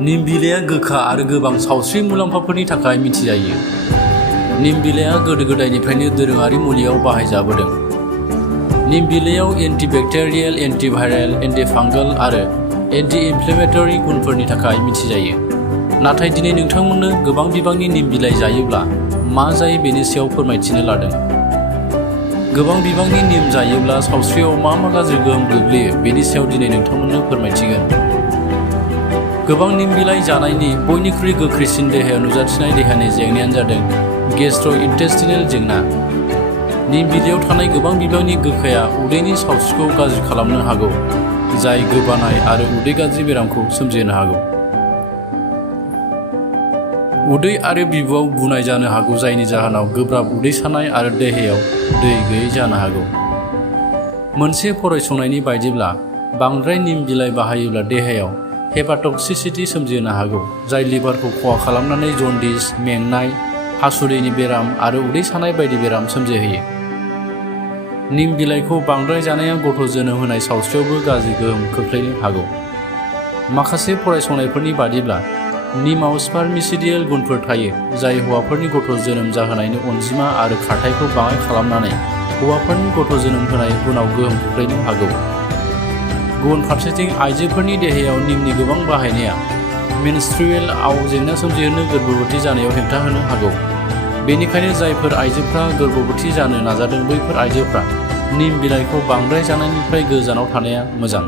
निम बिलाइया गोखा आरो गोबां सावस्रि मुलाम्फाफोरनि थाखाय मिथिजायो। निम बिलाइया गोदो गोदायनिफ्रायनो दोरोङारि मुलियाव बाहायजाबोदों। निम बिलाइयाव एन्टिबेक्टेरियेल, एन्टिभाइरेल, एन्टिफांगल आरो एन्टि इनफ्लेमेटरि गुनफोरनि थाखाय मिथिजायो। नाथाय दिनै नोंथांमोननो गोबां बिबांनि निम बिलाइ जायोब्ला मा जायो बेनि सायाव फोरमायथिनो लादों। गोबां बिबांनि निम जायोब्ला सावस्रियाव मा गाज्रि गोहोम गोग्लैयो बेनि सायाव दिनै नोंथांमोननो फोरमायथिगोन। गोबां निम बिलाइ जानायनि बयनिख्रुइ गोख्रैसिन देहायाव नुजाथिनाय देहानि जेंनायानो जादों गेस्ट्र'इन्टेस्टिनेल जेंना। निम बिलाइयाव थानाय गोबां बिबांनि गोखाया उदैनि सावस्रिखौ गाज्रि खालामनो हागौ, जाय गोबानाय आरो उदै गाज्रि बेरामखौ सोमजिहोनो हागौ। उदै आरो बिबुआव बुनाय जानो हागौ, जायनि जाहोनाव गोब्राब उदै सानाय आरो देहायाव दै गैयै जानो हागौ। मोनसे फरायसंनायनि बायदिब्ला बांद्राय निम बिलाइ बाहायोब्ला देहायाव हेपाट'क्सिसिटी सोमजिहोनो हागौ, जाय लिभारखौ खहा खालामनानै जन्दिस, मेंनाय, हासुदैनि बेराम आरो उदै सानाय बायदि बेराम सोमजिहोयो। निम बिलाइखौ बांद्राय जानाया गथ' जोनोम होनाय सावस्रियावबो गाज्रि गोहोम खोख्लैनो हागौ। माखासे फरायसंनायफोरनि बादिब्ला निमआव स्पार्मिसिडियेल गुनफोर थायो, जाय हौवाफोरनि गथ' जोनोम जाहोनायनि अनजिमा आरो खारथाइखौ बाङाइ खालामनानै हौवाफोरनि गथ' जोनोम होनाय गुनाव गोहोम खोख्लैनो हागौ। गुबुन फारसेथिं आइजोफोरनि देहायाव निमनि गोबां बाहायनाया मेनस्ट्रुएलआव जेंना सोमजिहोनो गोर्बोबती जानायाव हेंथा होनो हागौ। बेनिखायनो जायफोर आइजोफ्रा गोर्बोबती जानो नाजादों बैफोर आइजोफ्रा निम बिलाइखौ बांद्राय जानायनिफ्राय गोजानाव थानाया मोजां।